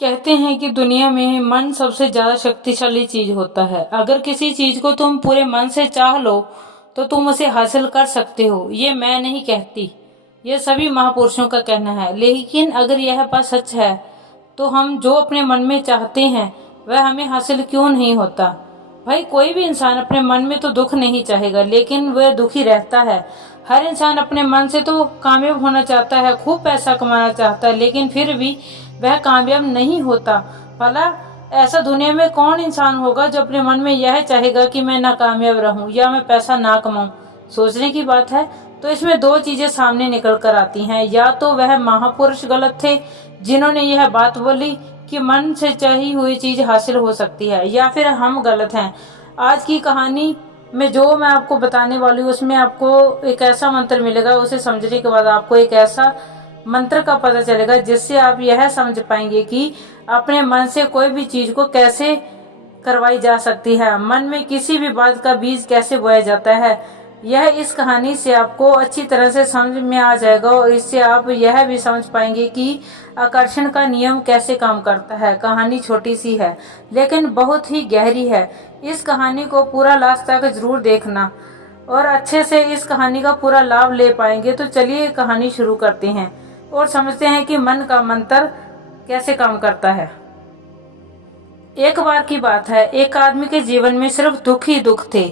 कहते हैं कि दुनिया में मन सबसे ज्यादा शक्तिशाली चीज होता है। अगर किसी चीज को तुम पूरे मन से चाह लो तो तुम उसे हासिल कर सकते हो। ये मैं नहीं कहती, ये सभी महापुरुषों का कहना है। लेकिन अगर यह बात सच है तो हम जो अपने मन में चाहते हैं वह हमें हासिल क्यों नहीं होता। भाई, कोई भी इंसान अपने मन में तो दुख नहीं चाहेगा, लेकिन वह दुखी रहता है। हर इंसान अपने मन से तो कामयाब होना चाहता है, खूब पैसा कमाना चाहता है, लेकिन फिर भी वह कामयाब नहीं होता। भला ऐसा दुनिया में कौन इंसान होगा जो अपने मन में यह चाहेगा कि मैं नाकामयाब रहूं या मैं पैसा ना कमाऊं। सोचने की बात है। तो इसमें दो चीजें सामने निकल कर आती हैं। या तो वह महापुरुष गलत थे जिन्होंने यह बात बोली कि मन से चाही हुई चीज हासिल हो सकती है, या फिर हम गलत हैं। आज की कहानी में जो मैं आपको बताने वाली हूँ उसमें आपको एक ऐसा मंत्र मिलेगा। उसे समझने के बाद आपको एक ऐसा मंत्र का पता चलेगा जिससे आप यह समझ पाएंगे कि अपने मन से कोई भी चीज को कैसे करवाई जा सकती है, मन में किसी भी बात का बीज कैसे बोया जाता है। यह इस कहानी से आपको अच्छी तरह से समझ में आ जाएगा और इससे आप यह भी समझ पाएंगे कि आकर्षण का नियम कैसे काम करता है। कहानी छोटी सी है लेकिन बहुत ही गहरी है। इस कहानी को पूरा लास्ट तक जरूर देखना और अच्छे से इस कहानी का पूरा लाभ ले पाएंगे। तो चलिए कहानी शुरू करते हैं और समझते हैं कि मन का मंत्र कैसे काम करता है। एक बार की बात है, एक आदमी के जीवन में सिर्फ दुख ही दुख थे।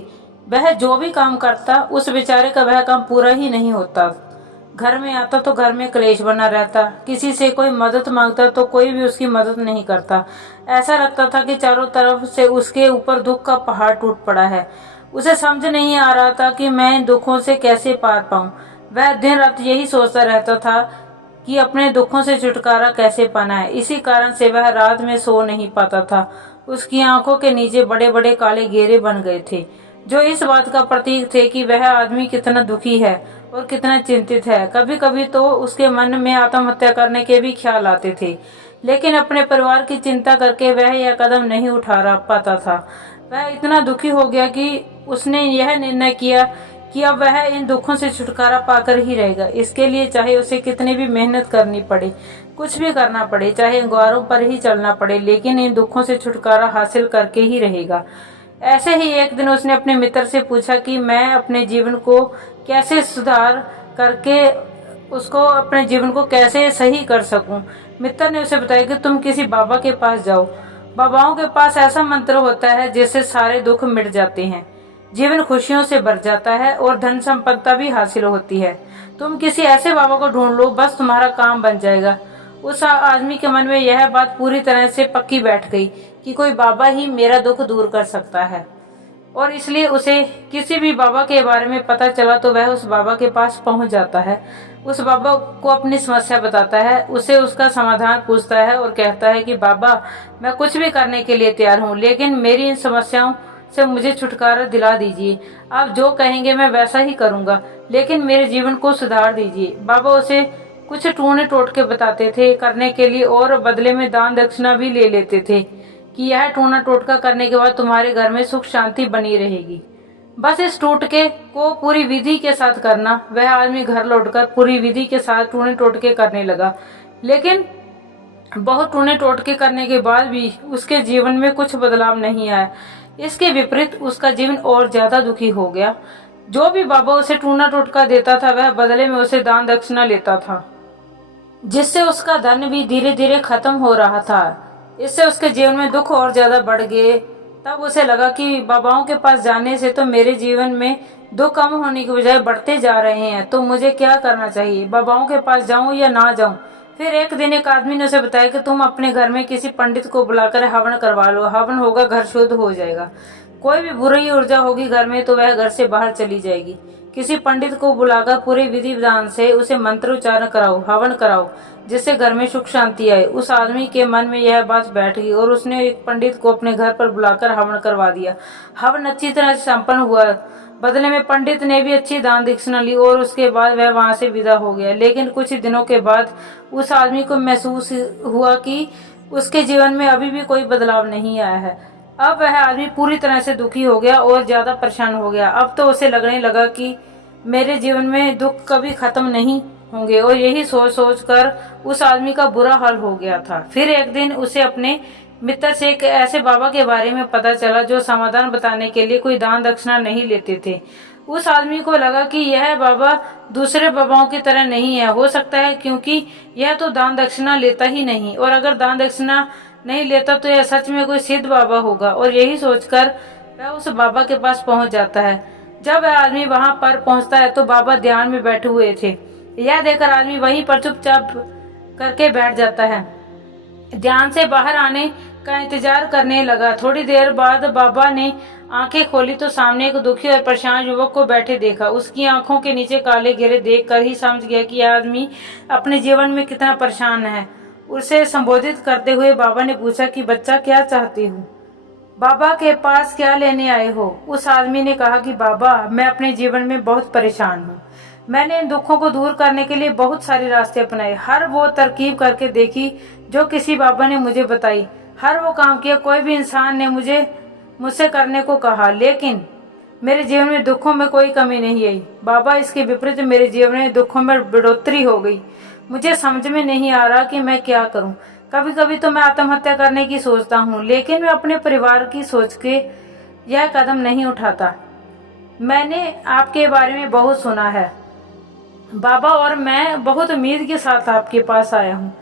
वह जो भी काम करता उस बेचारे का वह काम पूरा ही नहीं होता। घर में आता तो घर में क्लेश बना रहता, किसी से कोई मदद मांगता तो कोई भी उसकी मदद नहीं करता। ऐसा लगता था कि चारों तरफ से उसके ऊपर दुख का पहाड़ टूट पड़ा है। उसे समझ नहीं आ रहा था कि मैं इन दुखों से कैसे पार पाऊं। वह दिन रात यही सोचता रहता था कि अपने दुखों से छुटकारा कैसे पाना है। इसी कारण से वह रात में सो नहीं पाता था। उसकी आंखों के नीचे बड़े बड़े काले घेरे बन गए थे, जो इस बात का प्रतीक थे कि वह आदमी कितना दुखी है और कितना चिंतित है। कभी कभी तो उसके मन में आत्महत्या करने के भी ख्याल आते थे, लेकिन अपने परिवार की चिंता करके वह यह कदम नहीं उठा पाता था। वह इतना दुखी हो गया कि उसने यह निर्णय किया कि अब वह इन दुखों से छुटकारा पाकर ही रहेगा। इसके लिए चाहे उसे कितनी भी मेहनत करनी पड़े, कुछ भी करना पड़े, चाहे अंगारों पर ही चलना पड़े, लेकिन इन दुखों से छुटकारा हासिल करके ही रहेगा। ऐसे ही एक दिन उसने अपने मित्र से पूछा कि मैं अपने जीवन को कैसे सुधार करके उसको अपने जीवन को कैसे सही कर सकूं। मित्र ने उसे बताया कि तुम किसी बाबा के पास जाओ। बाबाओं के पास ऐसा मंत्र होता है जिससे सारे दुख मिट जाते हैं, जीवन खुशियों से भर जाता है और धन संपत्ति भी हासिल होती है। तुम किसी ऐसे बाबा को ढूंढ लो, बस तुम्हारा काम बन जाएगा। उस आदमी के मन में यह बात पूरी तरह से पक्की बैठ गई कि कोई बाबा ही मेरा दुख दूर कर सकता है, और इसलिए उसे किसी भी बाबा के बारे में पता चला तो वह उस बाबा के पास पहुंच जाता है। उस बाबा को अपनी समस्या बताता है, उसे उसका समाधान पूछता है और कहता है कि बाबा, मैं कुछ भी करने के लिए तैयार हूँ, लेकिन मेरी इन समस्याओं से मुझे छुटकारा दिला दीजिए। आप जो कहेंगे मैं वैसा ही करूँगा, लेकिन मेरे जीवन को सुधार दीजिए। बाबा उसे कुछ टूने टोटके बताते थे करने के लिए और बदले में दान दक्षिणा भी ले लेते थे कि यह टूना टोटका करने के बाद तुम्हारे घर में सुख शांति बनी रहेगी। बस इस टोटके को पूरी विधि के साथ करना। वह आदमी घर लौटकर पूरी विधि के साथ टूने टोटके करने लगा, लेकिन बहुत टूने टोटके करने के बाद भी उसके जीवन में कुछ बदलाव नहीं आया। इसके विपरीत उसका जीवन और ज्यादा दुखी हो गया। जो भी बाबा उसे टूना टोटका देता था वह बदले में उसे दान दक्षिणा लेता था, जिससे उसका धन भी धीरे धीरे खत्म हो रहा था। इससे उसके जीवन में दुख और ज्यादा बढ़ गए। तब उसे लगा कि बाबाओं के पास जाने से तो मेरे जीवन में दुख कम होने की बजाय बढ़ते जा रहे हैं, तो मुझे क्या करना चाहिए? बाबाओं के पास जाऊं या ना जाऊं? फिर एक दिन एक आदमी ने उसे बताया कि तुम अपने घर में किसी पंडित को बुलाकर हवन करवा लो। हवन होगा, घर शुद्ध हो जाएगा। कोई भी बुरी ऊर्जा होगी घर में तो वह घर से बाहर चली जाएगी। किसी पंडित को बुलाकर पूरे विधि विधान से उसे मंत्र उच्चारण कराओ, हवन कराओ, जिससे घर में सुख शांति आए। उस आदमी के मन में यह बात बैठ गई और उसने एक पंडित को अपने घर पर बुलाकर हवन करवा दिया। हवन अच्छी तरह से संपन्न हुआ। बदले में पंडित ने भी अच्छी दान दक्षिणा ली और उसके बाद वह वहां से विदा हो गया। लेकिन कुछ दिनों के बाद उस आदमी को महसूस हुआ कि उसके जीवन में अभी भी कोई बदलाव नहीं आया है। अब वह आदमी पूरी तरह से दुखी हो गया और ज्यादा परेशान हो गया। अब तो उसे लगने लगा कि मेरे जीवन में दुख कभी खत्म नहीं होंगे। और यही सोच सोच कर उस आदमी का बुरा हाल हो गया था। फिर एक दिन उसे अपने मित्र से एक ऐसे बाबा के बारे में पता चला जो समाधान बताने के लिए कोई दान दक्षिणा नहीं लेते थे। उस आदमी को लगा कि यह बाबा दूसरे बाबाओं की तरह नहीं है, हो सकता है क्योंकि यह तो दान दक्षिणा लेता ही नहीं, और अगर दान दक्षिणा नहीं लेता तो यह सच में कोई सिद्ध बाबा होगा। और यही सोचकर वह उस बाबा के पास पहुंच जाता है। जब वह आदमी वहां पर पहुंचता है तो बाबा ध्यान में बैठे हुए थे। यह देखकर आदमी वहीं पर चुपचाप करके बैठ जाता है, ध्यान से बाहर आने का इंतजार करने लगा। थोड़ी देर बाद बाबा ने आंखें खोली तो सामने एक दुखी और परेशान युवक को बैठे देखा। उसकी आंखों के नीचे काले घेरे देखकर ही समझ गया कि यह आदमी अपने जीवन में कितना परेशान है। उसे संबोधित करते हुए बाबा ने पूछा कि बच्चा, क्या चाहती हो? बाबा के पास क्या लेने आए हो? उस आदमी ने कहा कि बाबा, मैं अपने जीवन में बहुत परेशान हूँ। मैंने इन दुखों को दूर करने के लिए बहुत सारे रास्ते अपनाए, हर वो तरकीब करके देखी जो किसी बाबा ने मुझे बताई, हर वो काम किया कोई भी इंसान ने मुझसे करने को कहा, लेकिन मेरे जीवन में दुखों में कोई कमी नहीं आई। बाबा, इसके विपरीत मेरे जीवन में दुखों में बढ़ोतरी हो गई। मुझे समझ में नहीं आ रहा कि मैं क्या करूं। कभी कभी तो मैं आत्महत्या करने की सोचता हूं, लेकिन मैं अपने परिवार की सोच के यह कदम नहीं उठाता। मैंने आपके बारे में बहुत सुना है बाबा, और मैं बहुत उम्मीद के साथ आपके पास आया हूँ।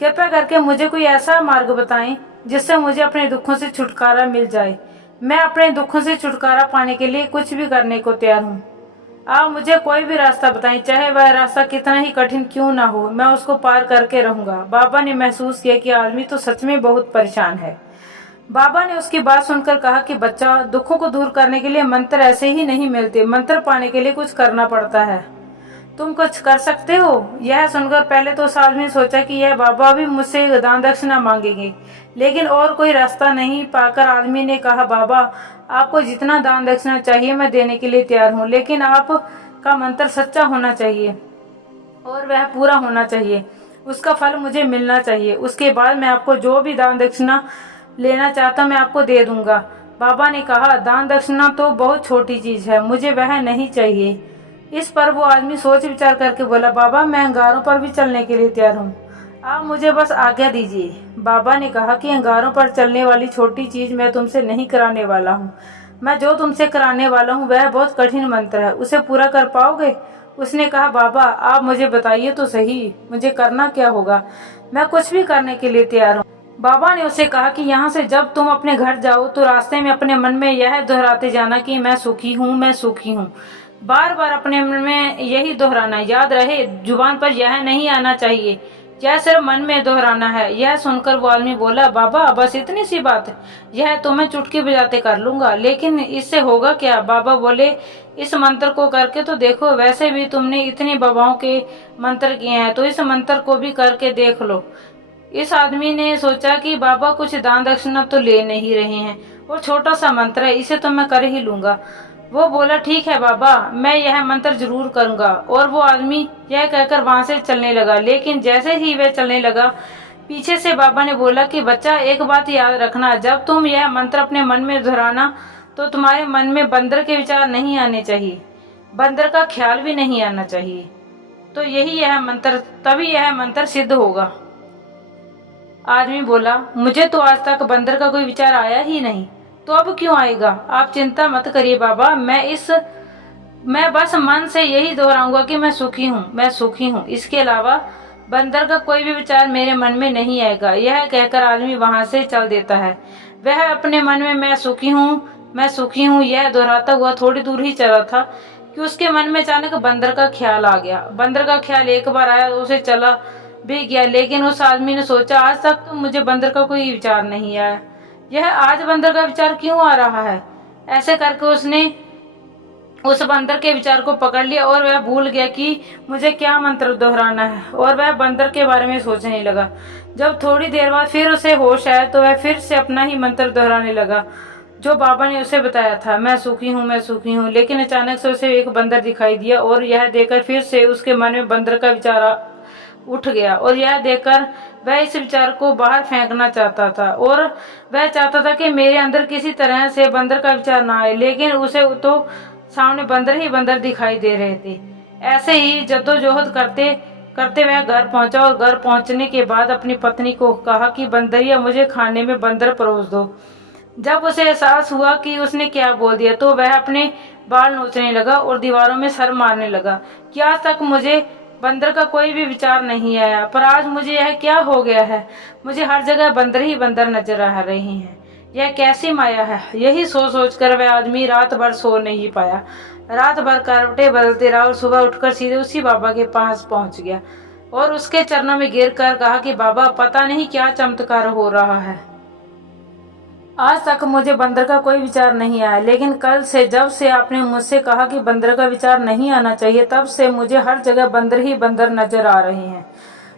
कृपया करके मुझे कोई ऐसा मार्ग बताएं जिससे मुझे अपने दुखों से छुटकारा मिल जाए। मैं अपने दुखों से छुटकारा पाने के लिए कुछ भी करने को तैयार हूँ। आप मुझे कोई भी रास्ता बताएं, चाहे वह रास्ता कितना ही कठिन क्यों ना हो, मैं उसको पार करके रहूंगा। बाबा ने महसूस किया कि आदमी तो सच में बहुत परेशान है। बाबा ने उसकी बात सुनकर कहा कि बच्चा, दुखों को दूर करने के लिए मंत्र ऐसे ही नहीं मिलते, मंत्र पाने के लिए कुछ करना पड़ता है। तुम कुछ कर सकते हो? यह सुनकर पहले तो उस आदमी ने सोचा कि यह बाबा भी मुझसे दान दक्षिणा मांगेंगे, लेकिन और कोई रास्ता नहीं पाकर आदमी ने कहा, बाबा, आपको जितना दान दक्षिणा चाहिए मैं देने के लिए तैयार हूँ, लेकिन आपका मंत्र सच्चा होना चाहिए और वह पूरा होना चाहिए। उसका फल मुझे मिलना चाहिए। उसके बाद मैं आपको जो भी दान दक्षिणा लेना चाहता मैं आपको दे दूंगा। बाबा ने कहा, दान दक्षिणा तो बहुत छोटी चीज है, मुझे वह नहीं चाहिए। इस पर वो आदमी सोच विचार करके बोला, बाबा, मैं अंगारों पर भी चलने के लिए तैयार हूँ, आप मुझे बस आज्ञा दीजिए। बाबा ने कहा कि अंगारों पर चलने वाली छोटी चीज मैं तुमसे नहीं कराने वाला हूँ। मैं जो तुमसे कराने वाला हूँ वह बहुत कठिन मंत्र है, उसे पूरा कर पाओगे? उसने कहा, बाबा, आप मुझे बताइए तो सही, मुझे करना क्या होगा? मैं कुछ भी करने के लिए तैयार हूँ। बाबा ने उसे कहा कि यहाँ से जब तुम अपने घर जाओ तो रास्ते में अपने मन में यह दोहराते जाना कि मैं सुखी हूँ, मैं सुखी हूँ। बार बार अपने मन में यही दोहराना, याद रहे जुबान पर यह नहीं आना चाहिए, यह सिर्फ मन में दोहराना है। यह सुनकर वो आदमी बोला, बाबा, बस इतनी सी बात है, यह तो मैं चुटकी बजाते कर लूंगा, लेकिन इससे होगा क्या? बाबा बोले, इस मंत्र को करके तो देखो, वैसे भी तुमने इतने बाबाओं के मंत्र किए हैं, तो इस मंत्र को भी करके देख लो। इस आदमी ने सोचा कि बाबा कुछ दान दक्षिणा तो ले नहीं रहे हैं, और छोटा सा मंत्र है, इसे तो मैं कर ही लूंगा। वो बोला, ठीक है बाबा, मैं यह मंत्र जरूर करूंगा। और वो आदमी यह कहकर वहां से चलने लगा, लेकिन जैसे ही वह चलने लगा पीछे से बाबा ने बोला कि बच्चा, एक बात याद रखना, जब तुम यह मंत्र अपने मन में दोहराना तो तुम्हारे मन में बंदर के विचार नहीं आने चाहिए, बंदर का ख्याल भी नहीं आना चाहिए, तो तभी यह मंत्र सिद्ध होगा। आदमी बोला, मुझे तो आज तक बंदर का कोई विचार आया ही नहीं, तो अब क्यों आएगा? आप चिंता मत करिए बाबा, मैं बस मन से यही दोहराऊंगा कि मैं सुखी हूँ, मैं सुखी हूँ। इसके अलावा बंदर का कोई भी विचार मेरे मन में नहीं आएगा। यह कहकर आदमी वहां से चल देता है। वह अपने मन में मैं सुखी हूँ, मैं सुखी हूँ यह दोहराता हुआ थोड़ी दूर ही चला था कि उसके मन में अचानक बंदर का ख्याल आ गया। बंदर का ख्याल एक बार आया, उसे चला भी गया, लेकिन उस आदमी ने सोचा, आज तक तो मुझे बंदर का कोई विचार नहीं आया, यह आज बंदर का विचार क्यों आ रहा है? ऐसे करके उसने उस बंदर के विचार को पकड़ लिया और वह भूल गया कि मुझे क्या मंत्र दोहराना है, और वह बंदर के बारे में सोचने लगा। जब थोड़ी देर बाद फिर उसे होश आया तो वह फिर से अपना ही मंत्र दोहराने लगा जो बाबा ने उसे बताया था, मैं सुखी हूँ, मैं सुखी हूँ। लेकिन अचानक से उसे एक बंदर दिखाई दिया, और यह देखकर फिर से उसके मन में बंदर का विचार उठ गया, और यह देखकर वह इस विचार को बाहर फेंकना चाहता था, और वह चाहता था कि मेरे अंदर किसी तरह से बंदर का विचार ना आए, लेकिन उसे तो सामने बंदर ही बंदर दिखाई दे रहे थे। ऐसे ही जद्दोजहद करते करते वह घर पहुंचा और घर पहुंचने के बाद अपनी पत्नी को कहा कि बंदरिया मुझे खाने में बंदर परोस दो। जब उसे एहसास हुआ कि उसने क्या बोल दिया तो वह अपने बाल नोचने लगा और दीवारों में सर मारने लगा कि आज तक मुझे बंदर का कोई भी विचार नहीं आया, पर आज मुझे यह क्या हो गया है। मुझे हर जगह बंदर ही बंदर नजर आ रहे हैं। यह कैसी माया है। यही सोच सोच कर वह आदमी रात भर सो नहीं पाया। रात भर करवटें बदलते रहा और सुबह उठकर सीधे उसी बाबा के पास पहुंच गया और उसके चरणों में गिर कर कहा कि बाबा, पता नहीं क्या चमत्कार हो रहा है। आज तक मुझे बंदर का कोई विचार नहीं आया, लेकिन कल से जब से आपने मुझसे कहा कि बंदर का विचार नहीं आना चाहिए, तब से मुझे हर जगह बंदर ही बंदर नजर आ रहे हैं।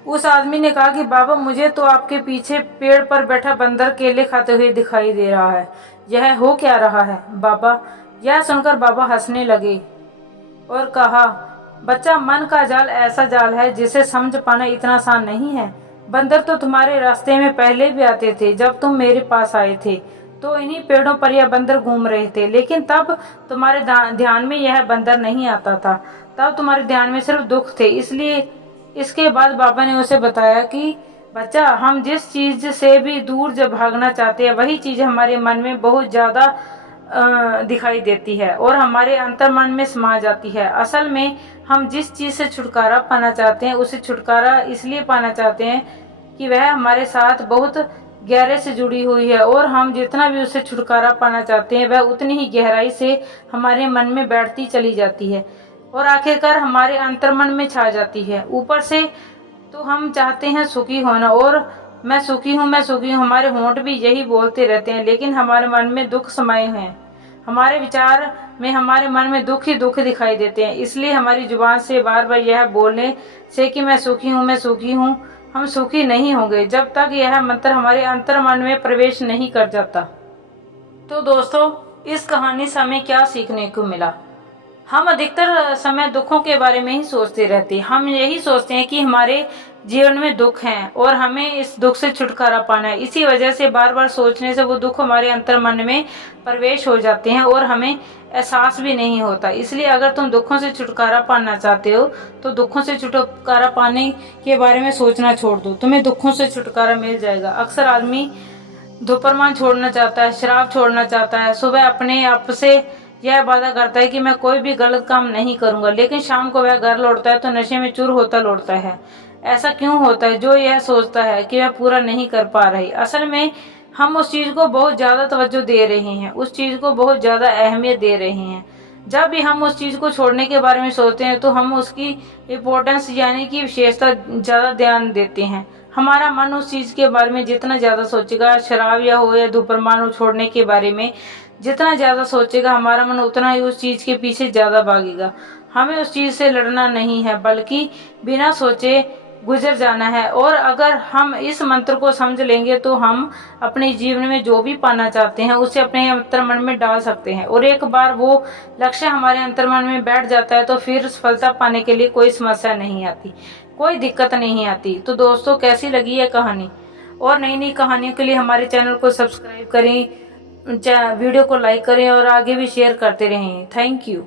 उस आदमी ने कहा कि बाबा, मुझे तो आपके पीछे पेड़ पर बैठा बंदर केले खाते हुए दिखाई दे रहा है। यह हो क्या रहा है बाबा? यह सुनकर बाबा हंसने लगे और कहा, बच्चा, मन का जाल ऐसा जाल है जिसे समझ पाना इतना आसान नहीं है। बंदर तो तुम्हारे रास्ते में पहले भी आते थे। जब तुम मेरे पास आए थे तो इन्हीं पेड़ों पर यह बंदर घूम रहे थे, लेकिन तब तुम्हारे ध्यान में यह बंदर नहीं आता था। तब तुम्हारे ध्यान में सिर्फ दुख थे। इसलिए इसके बाद बाबा ने उसे बताया कि बच्चा, हम जिस चीज से भी दूर जब भागना चाहते हैं वही चीज हमारे मन में बहुत ज्यादा दिखाई देती है और हमारे अंतर मन में समा जाती है। असल में हम जिस चीज से छुटकारा पाना चाहते हैं उसे छुटकारा इसलिए पाना चाहते हैं कि वह हमारे साथ बहुत गहरे से जुड़ी हुई है और हम जितना भी उससे छुटकारा पाना चाहते हैं वह उतनी ही गहराई से हमारे मन में बैठती चली जाती है और आखिरकार हमारे अंतर्मन में छा जाती है। ऊपर से तो हम चाहते हैं सुखी होना और मैं सुखी हूँ, मैं सुखी हूँ, हमारे होंठ भी यही बोलते रहते हैं, लेकिन हमारे मन में दुख समाये हैं। हमारे विचार में हमारे मन में दुख ही दुख दिखाई देते हैं। इसलिए हमारी जुबान से बार बार यह बोलने से कि मैं सुखी हूँ, मैं सुखी हूँ, हम सुखी नहीं होंगे जब तक यह मंत्र हमारे अंतर मन में प्रवेश नहीं कर जाता। तो दोस्तों, इस कहानी से हमें क्या सीखने को मिला? हम अधिकतर समय दुखों के बारे में ही सोचते रहते हैं। हम यही सोचते हैं कि हमारे जीवन में दुख हैं और हमें इस दुख से छुटकारा पाना है। इसी वजह से बार बार सोचने से वो दुख हमारे अंतर मन में प्रवेश हो जाते हैं और हमें एहसास भी नहीं होता। इसलिए अगर तुम दुखों से छुटकारा पाना चाहते हो तो दुखों से छुटकारा पाने के बारे में सोचना छोड़ दो, तुम्हें दुखों से छुटकारा मिल जाएगा। अक्सर आदमी धूम्रपान छोड़ना चाहता है, शराब छोड़ना चाहता है, सुबह अपने आप से यह वादा करता है कि मैं कोई भी गलत काम नहीं करूंगा, लेकिन शाम को वह घर लौटता है तो नशे में चूर होता लौटता है। ऐसा क्यों होता है? जो यह सोचता है कि वह पूरा नहीं कर पा रही। असल में हम उस चीज को बहुत ज्यादा तवज्जो दे रहे हैं, उस चीज को बहुत ज्यादा अहमियत दे रहे हैं। जब भी हम उस चीज को छोड़ने के बारे में सोचते हैं तो हम उसकी इम्पोर्टेंस यानी कि विशेषता ज्यादा ध्यान देते हैं। हमारा मन उस चीज के बारे में जितना ज्यादा सोचेगा, शराब या हो या धूम्रपान छोड़ने के बारे में जितना ज्यादा सोचेगा, हमारा मन उतना ही उस चीज के पीछे ज्यादा भागेगा। हमें उस चीज से लड़ना नहीं है, बल्कि बिना सोचे गुजर जाना है। और अगर हम इस मंत्र को समझ लेंगे तो हम अपने जीवन में जो भी पाना चाहते हैं उसे अपने अंतर्मन में डाल सकते हैं। और एक बार वो लक्ष्य हमारे अंतर्मन में बैठ जाता है तो फिर सफलता पाने के लिए कोई समस्या नहीं आती, कोई दिक्कत नहीं आती। तो दोस्तों, कैसी लगी यह कहानी? और नई नई कहानियों के लिए हमारे चैनल को सब्सक्राइब करें, वीडियो को लाइक करें और आगे भी शेयर करते रहें। Thank you.